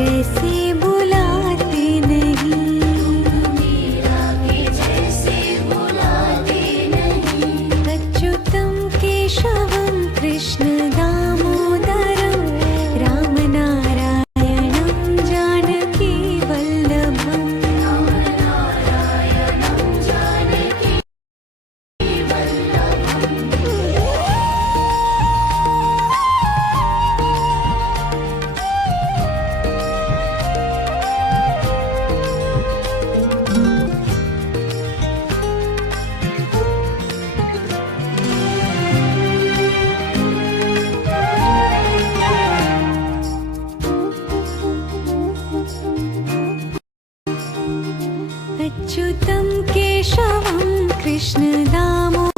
जैसे बुलाते नहीं, अच्युतं केशवं कृष्ण दामोदरं रामनारायणं जानकी वल्लभम्। अच्युतं केशवं कृष्ण दामोदरं